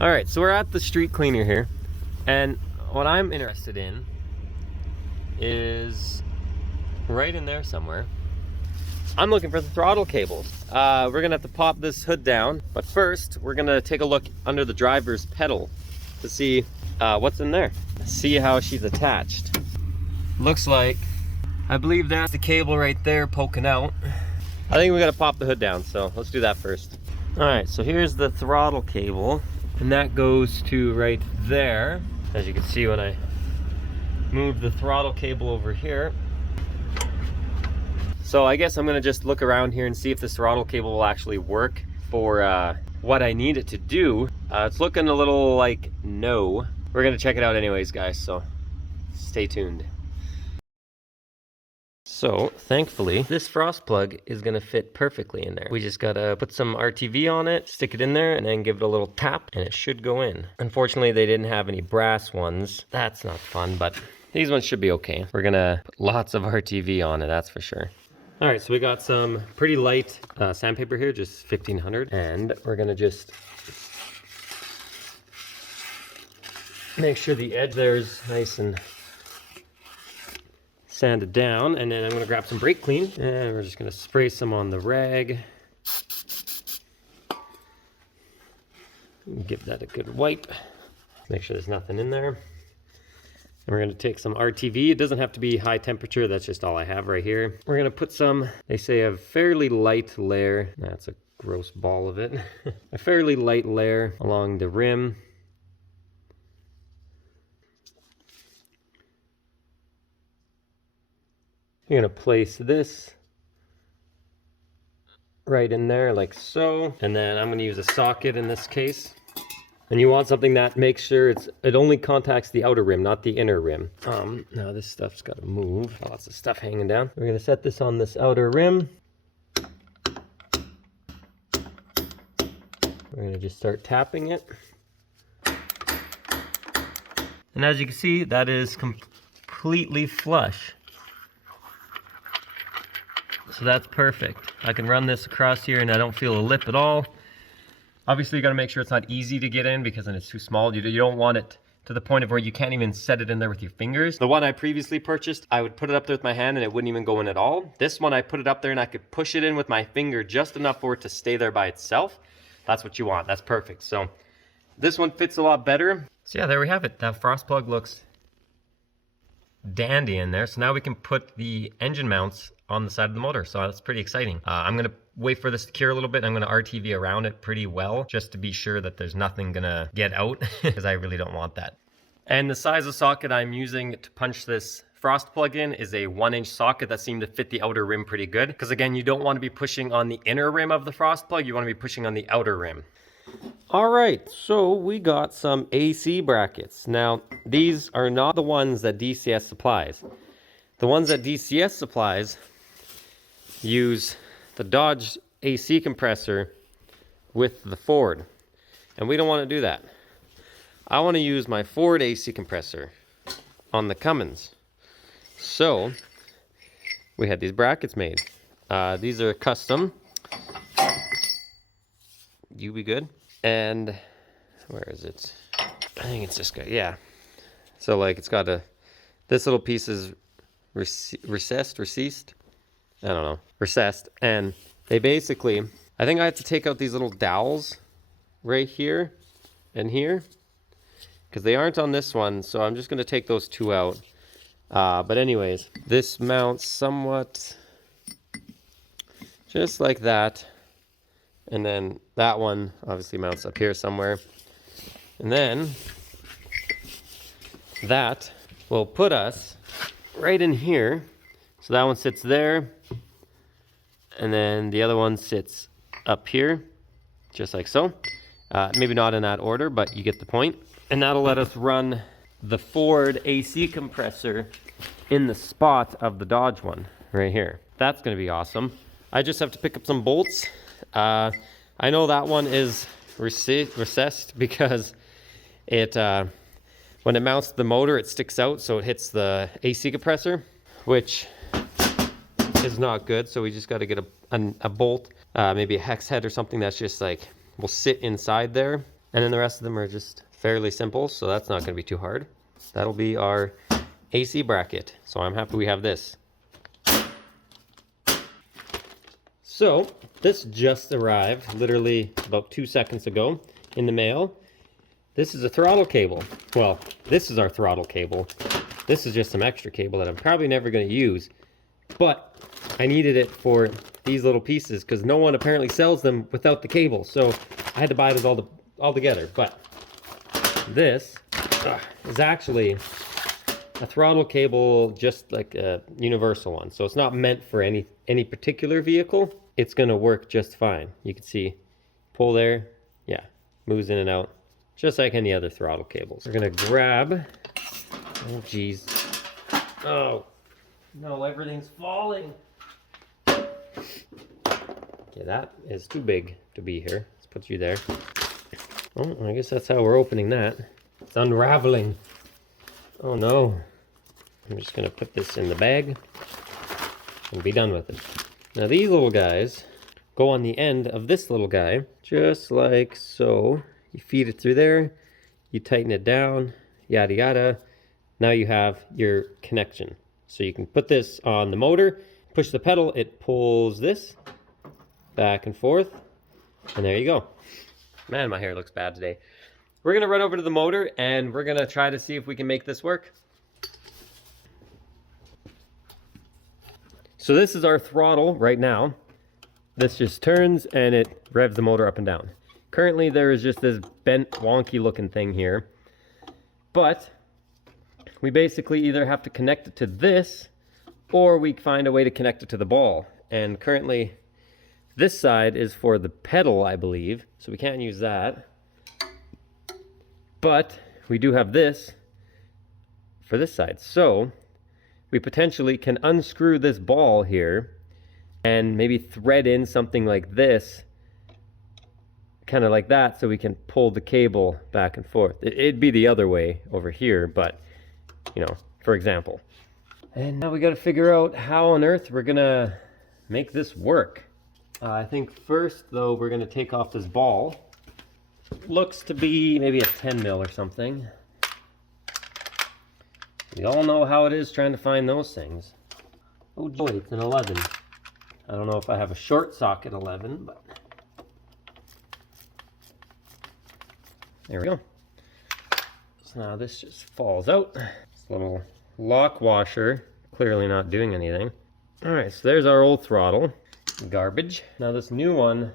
All right, so we're at the street cleaner here, and what I'm interested in is right in there somewhere. I'm looking for the throttle cables. We're gonna have to pop this hood down, but first we're gonna take a look under the driver's pedal to see what's in there. See how she's attached. Looks like, I believe that's the cable right there poking out. I think we gotta pop the hood down, so let's do that first. All right, so here's the throttle cable, and that goes to right there. As you can see when I move the throttle cable over here. So I guess I'm gonna just look around here and see if this throttle cable will actually work for what I need it to do. It's looking a little like no. We're gonna check it out anyways, guys, so stay tuned. So thankfully, this frost plug is gonna fit perfectly in there. We just gotta put some RTV on it, stick it in there, and then give it a little tap, and it should go in. Unfortunately, they didn't have any brass ones. That's not fun, but these ones should be okay. We're gonna put lots of RTV on it, that's for sure. All right, so we got some pretty light sandpaper here, just 1500, and we're gonna just make sure the edge there is nice and sanded down, and then I'm gonna grab some brake clean, and we're just gonna spray some on the rag. Give that a good wipe. Make sure there's nothing in there. And we're gonna take some RTV. It doesn't have to be high temperature, that's just all I have right here. We're gonna put some, they say a fairly light layer, that's a gross ball of it, a fairly light layer along the rim. You're gonna place this right in there like so. And then I'm gonna use a socket in this case. And you want something that makes sure it only contacts the outer rim, not the inner rim. Now this stuff's gotta move. Lots of stuff hanging down. We're gonna set this on this outer rim. We're gonna just start tapping it. And as you can see, that is completely flush. So that's perfect. I can run this across here and I don't feel a lip at all. Obviously you gotta make sure it's not easy to get in because then it's too small. You don't want it to the point of where you can't even set it in there with your fingers. The one I previously purchased, I would put it up there with my hand and it wouldn't even go in at all. This one I put it up there and I could push it in with my finger just enough for it to stay there by itself. That's what you want, that's perfect. So this one fits a lot better. So yeah, there we have it. That frost plug looks dandy in there. So now we can put the engine mounts on the side of the motor. So that's pretty exciting. I'm gonna wait for this to cure a little bit. I'm gonna RTV around it pretty well just to be sure that there's nothing gonna get out because I really don't want that. And the size of socket I'm using to punch this frost plug in is a 1-inch socket that seemed to fit the outer rim pretty good. Because again, you don't want to be pushing on the inner rim of the frost plug, you want to be pushing on the outer rim. All right, so we got some AC brackets. Now, these are not the ones that DCS supplies. The ones that DCS supplies use the Dodge AC compressor with the Ford. And we don't want to do that. I want to use my Ford AC compressor on the Fummins. So, we had these brackets made. These are custom. You be good. And where is it? I think it's this guy. Yeah. So like it's got this little piece is recessed. I don't know. Recessed. And they basically, I think I have to take out these little dowels right here and here because they aren't on this one. So I'm just going to take those two out. But anyways, this mounts somewhat just like that. And then that one obviously mounts up here somewhere. And then that will put us right in here. So that one sits there. And then the other one sits up here, just like so. Maybe not in that order, but you get the point. And that'll let us run the Ford AC compressor in the spot of the Dodge one right here. That's gonna be awesome. I just have to pick up some bolts. I know that one is recessed because it when it mounts to the motor, it sticks out, so it hits the AC compressor, which is not good. So we just got to get a bolt, maybe a hex head or something that's just like will sit inside there. And then the rest of them are just fairly simple, so that's not gonna be too hard. That'll be our AC bracket. So I'm happy we have this. So this just arrived literally about 2 seconds ago in the mail. This is a throttle cable. Well, this is our throttle cable. This is just some extra cable that I'm probably never gonna use, but I needed it for these little pieces because no one apparently sells them without the cable. So I had to buy this all together. But this is actually a throttle cable, just like a universal one. So it's not meant for any particular vehicle. It's gonna work just fine. You can see, pull there, yeah, moves in and out, just like any other throttle cables. We're gonna grab, oh geez, oh no, everything's falling. Okay, that is too big to be here. Let's put you there. Oh, I guess that's how we're opening that. It's unraveling. Oh no. I'm just gonna put this in the bag and be done with it. Now these little guys go on the end of this little guy, just like so. You feed it through there, you tighten it down, yada yada. Now you have your connection. So you can put this on the motor, push the pedal, it pulls this back and forth, and there you go. Man, my hair looks bad today. We're gonna run over to the motor and we're gonna try to see if we can make this work. So this is our throttle right now. This just turns and it revs the motor up and down. Currently there is just this bent, wonky looking thing here, but we basically either have to connect it to this or we find a way to connect it to the ball. And currently this side is for the pedal, I believe, so we can't use that. But we do have this for this side. So we potentially can unscrew this ball here and maybe thread in something like this, kind of like that, so we can pull the cable back and forth. It'd be the other way over here, but you know, for example. And now we got to figure out how on earth we're gonna make this work. I think first though, we're gonna take off this ball. Looks to be maybe a 10 mil or something. We all know how it is trying to find those things. Oh boy, it's an 11. I don't know if I have a short socket 11, but there we go. So now this just falls out. This little lock washer, clearly not doing anything. All right, so there's our old throttle. Garbage. Now this new one,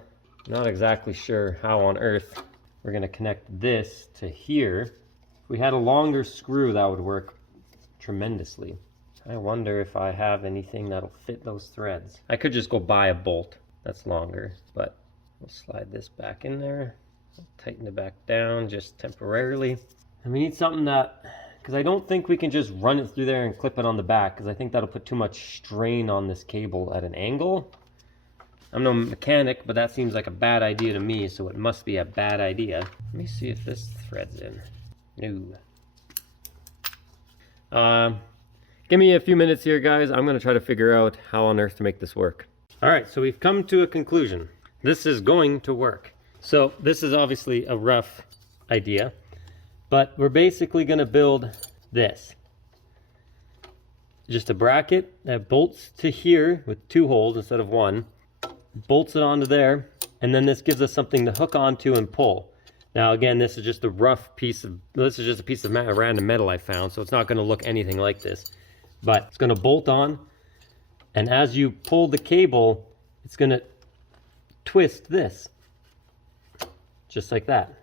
not exactly sure how on earth we're gonna connect this to here. If we had a longer screw, that would work tremendously. I wonder if I have anything that'll fit those threads. I could just go buy a bolt that's longer, but we'll slide this back in there. I'll tighten it back down just temporarily. And we need something that, because I don't think we can just run it through there and clip it on the back, because I think that'll put too much strain on this cable at an angle. I'm no mechanic, but that seems like a bad idea to me, so it must be a bad idea. Let me see if this threads in. No. Give me a few minutes here, guys. I'm gonna try to figure out how on earth to make this work. All right, so we've come to a conclusion. This is going to work. So this is obviously a rough idea, but we're basically gonna build this. Just a bracket that bolts to here with 2 holes instead of 1. Bolts it onto there, and then this gives us something to hook onto and pull. Now again, this is just a rough piece of, this is just a piece of random metal I found, so it's not going to look anything like this. But it's going to bolt on, and as you pull the cable, it's going to twist this. Just like that.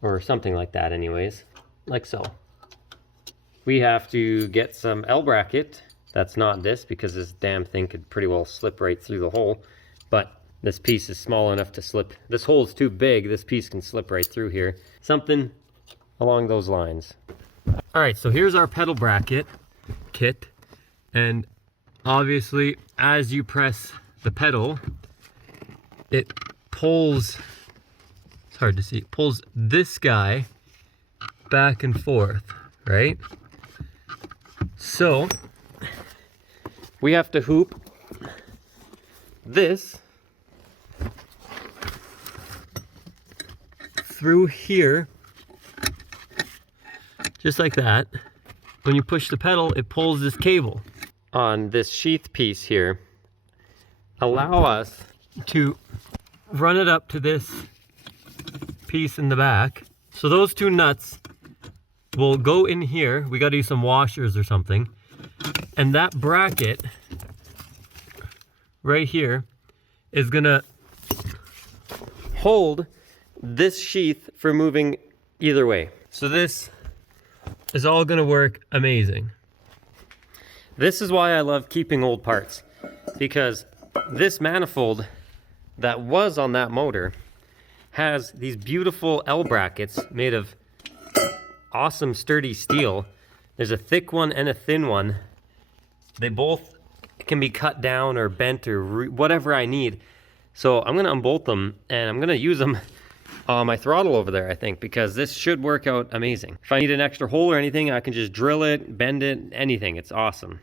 Or something like that anyways. Like so. We have to get some L bracket. That's not this, because this damn thing could pretty well slip right through the hole. But this piece is small enough to slip. This hole is too big. This piece can slip right through here. Something along those lines. All right, so here's our pedal bracket kit. And obviously, as you press the pedal, it pulls, it's hard to see, it pulls this guy back and forth, right? So we have to hoop this through here, just like that. When you push the pedal, it pulls this cable. On this sheath piece here, allow us to run it up to this piece in the back. So those two nuts will go in here. We got to use some washers or something. And that bracket right here is gonna hold this sheath for moving either way. So this is all gonna work amazing. This is why I love keeping old parts, because this manifold that was on that motor has these beautiful L brackets made of awesome sturdy steel. There's a thick one and a thin one. They both can be cut down or bent or whatever I need. So I'm gonna unbolt them and I'm gonna use them on my throttle over there, I think, because this should work out amazing. If I need an extra hole or anything, I can just drill it, bend it, anything. It's awesome.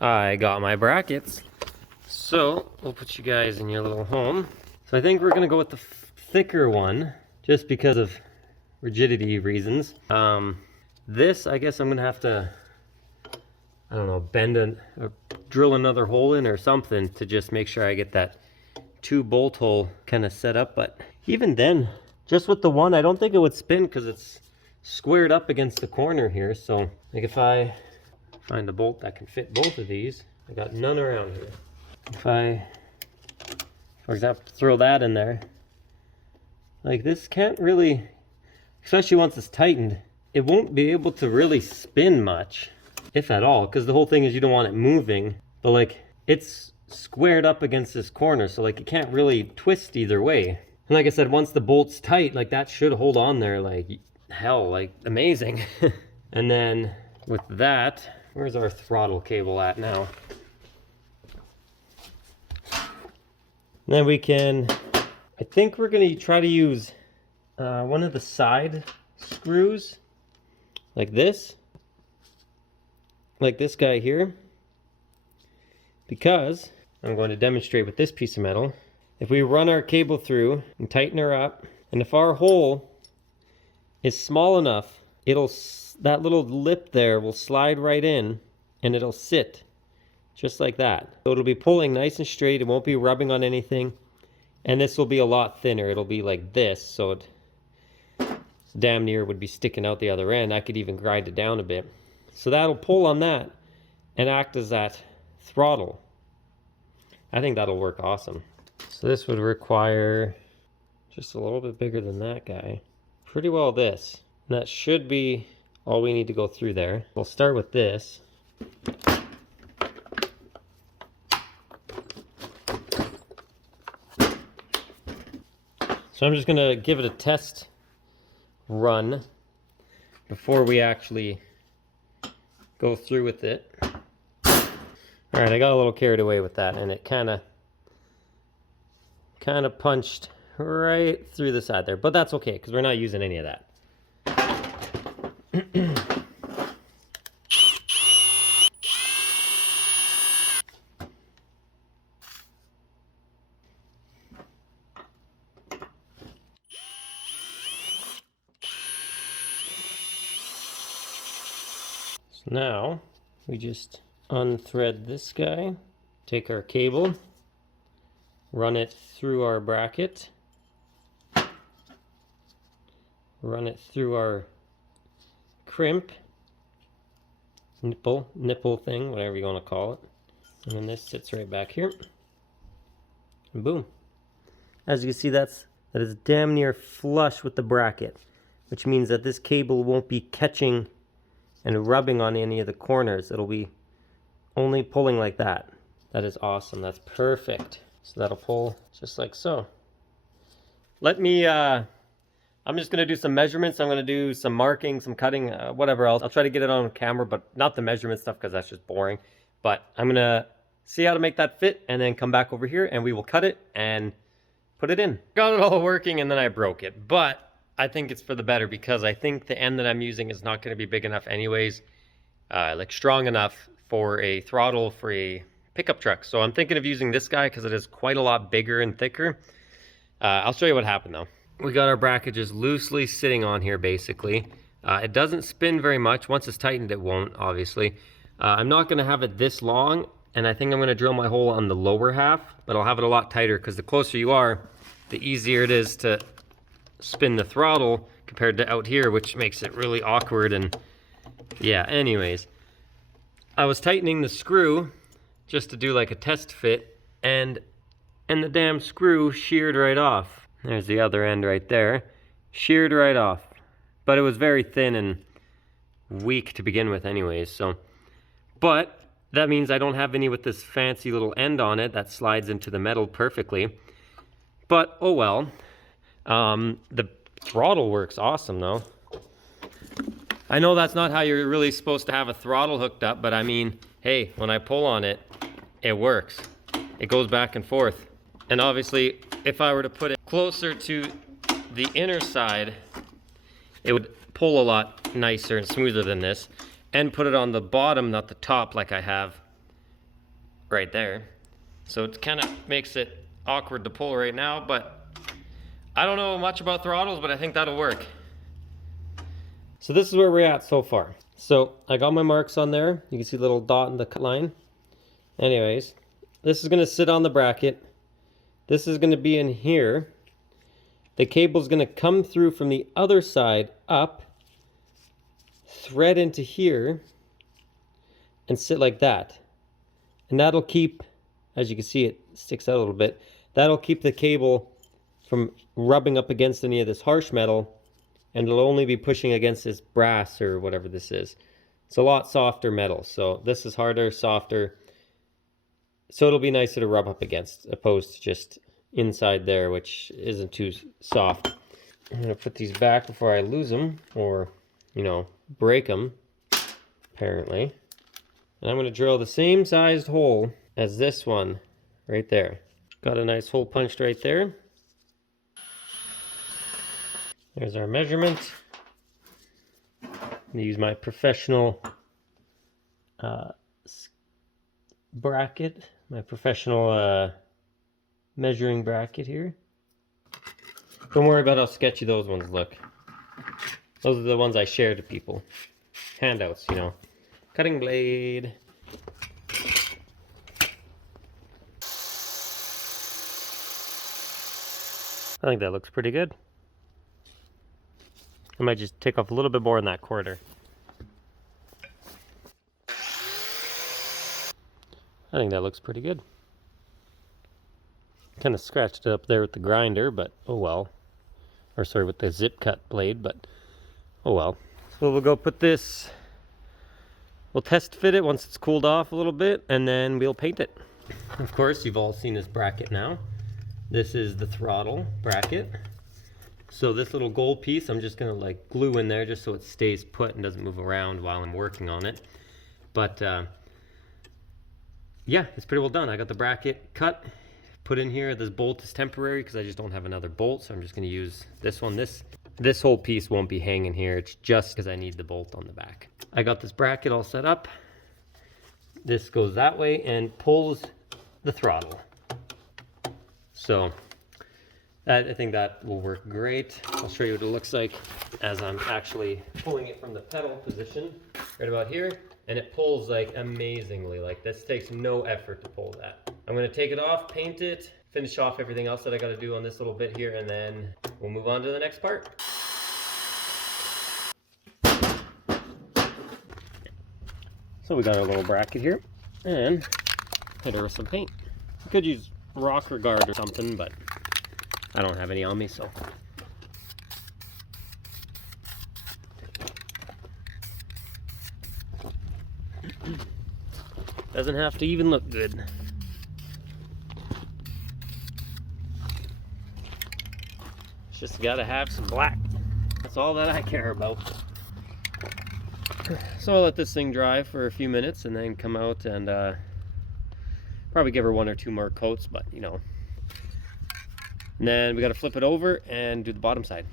I got my brackets. So we'll put you guys in your little home. So I think we're gonna go with the thicker one just because of rigidity reasons. This, I guess I'm gonna have to, I don't know, bend or drill another hole in or something to just make sure I get that 2-bolt hole kind of set up. But even then, just with the one, I don't think it would spin because it's squared up against the corner here. So like if I find a bolt that can fit both of these, I got none around here. If I, for example, throw that in there, like this can't really, especially once it's tightened, it won't be able to really spin much, if at all, because the whole thing is you don't want it moving, but like it's squared up against this corner, so like it can't really twist either way. And like I said, once the bolt's tight, like that should hold on there like hell, like amazing. And then with that, where's our throttle cable at now? Then we can, I think we're gonna try to use one of the side screws like this guy here, because I'm going to demonstrate with this piece of metal. If we run our cable through and tighten her up, and if our hole is small enough, that little lip there will slide right in and it'll sit just like that. So it'll be pulling nice and straight, it won't be rubbing on anything, and this will be a lot thinner. It'll be like this, so it damn near would be sticking out the other end. I could even grind it down a bit. So that'll pull on that and act as that throttle. I think that'll work awesome. So this would require just a little bit bigger than that guy. Pretty well this. And that should be all we need to go through there. We'll start with this. So I'm just gonna give it a test run before we actually go through with it. All right, I got a little carried away with that, and it kind of punched right through the side there, but that's okay because we're not using any of that. So now we just unthread this guy, take our cable, run it through our bracket, run it through our crimp, nipple thing, whatever you want to call it. And then this sits right back here. And boom. As you can see, that is damn near flush with the bracket, which means that this cable won't be catching and rubbing on any of the corners. It'll be only pulling like that. That is awesome. That's perfect. So that'll pull just like so. Let me, I'm just gonna do some measurements. I'm gonna do some marking, some cutting, whatever else. I'll try to get it on camera, but not the measurement stuff because that's just boring. But I'm gonna see how to make that fit and then come back over here and we will cut it and put it in. Got it all working and then I broke it. But I think it's for the better because I think the end that I'm using is not gonna be big enough anyways, like strong enough for a throttle for a pickup truck. So I'm thinking of using this guy because it is quite a lot bigger and thicker. I'll show you what happened though. we got our bracket just loosely sitting on here basically. It doesn't spin very much. Once it's tightened, it won't, obviously. I'm not gonna have it this long, and I think I'm gonna drill my hole on the lower half, but I'll have it a lot tighter because the closer you are, the easier it is to spin the throttle compared to out here, which makes it really awkward. And yeah, anyways, I was tightening the screw just to do like a test fit, and the damn screw sheared right off. There's the other end right there. Sheared right off. But it was very thin and weak to begin with anyways, so. But that means I don't have any with this fancy little end on it that slides into the metal perfectly. But, oh well. The throttle works awesome though. I know that's not how you're really supposed to have a throttle hooked up, but I mean, hey, when I pull on it, it works. It goes back and forth. And obviously, if I were to put it closer to the inner side, it would pull a lot nicer and smoother than this. And put it on the bottom, not the top, like I have right there. So it kind of makes it awkward to pull right now, but I don't know much about throttles, but I think that'll work. So this is where we're at so far. So I got my marks on there. You can see the little dot in the cut line. Anyways, this is gonna sit on the bracket. This is gonna be in here. The cable's gonna come through from the other side up, thread into here, and sit like that. And that'll keep, as you can see, it sticks out a little bit. That'll keep the cable from rubbing up against any of this harsh metal, and it'll only be pushing against this brass or whatever this is. It's a lot softer metal, so this is harder, softer, so it'll be nicer to rub up against, opposed to just inside there, which isn't too soft. I'm gonna put these back before I lose them, or, you know, break them, apparently. And I'm gonna drill the same sized hole as this one right there. Got a nice hole punched right there. There's our measurement. I'm gonna use my professional bracket, my professional measuring bracket here. Don't worry about how sketchy those ones look. Those are the ones I share to people. Handouts, you know. Cutting blade. I think that looks pretty good. I might just take off a little bit more in that quarter. I think that looks pretty good. Kind of scratched it up there with the grinder, but oh well. Or sorry, with the zip cut blade, but oh well. So we'll go put this, we'll test fit it once it's cooled off a little bit, and then we'll paint it. Of course, you've all seen this bracket now. This is the throttle bracket. So this little gold piece, I'm just gonna like glue in there just so it stays put and doesn't move around while I'm working on it. But yeah, it's pretty well done. I got the bracket cut, put in here. This bolt is temporary because I just don't have another bolt, so I'm just gonna use this one. This whole piece won't be hanging here. It's just because I need the bolt on the back. I got this bracket all set up. This goes that way and pulls the throttle. So I think that will work great. I'll show you what it looks like as I'm actually pulling it from the pedal position right about here. And it pulls like amazingly. Like this takes no effort to pull that. I'm gonna take it off, paint it, finish off everything else that I gotta do on this little bit here, and then we'll move on to the next part. So we got our little bracket here, and hit her with some paint. You could use rocker guard or something, but I don't have any on me, so. Doesn't have to even look good. It's just gotta have some black. That's all that I care about. So I'll let this thing dry for a few minutes and then come out and probably give her 1 or 2 more coats, but you know. And then we gotta flip it over and do the bottom side.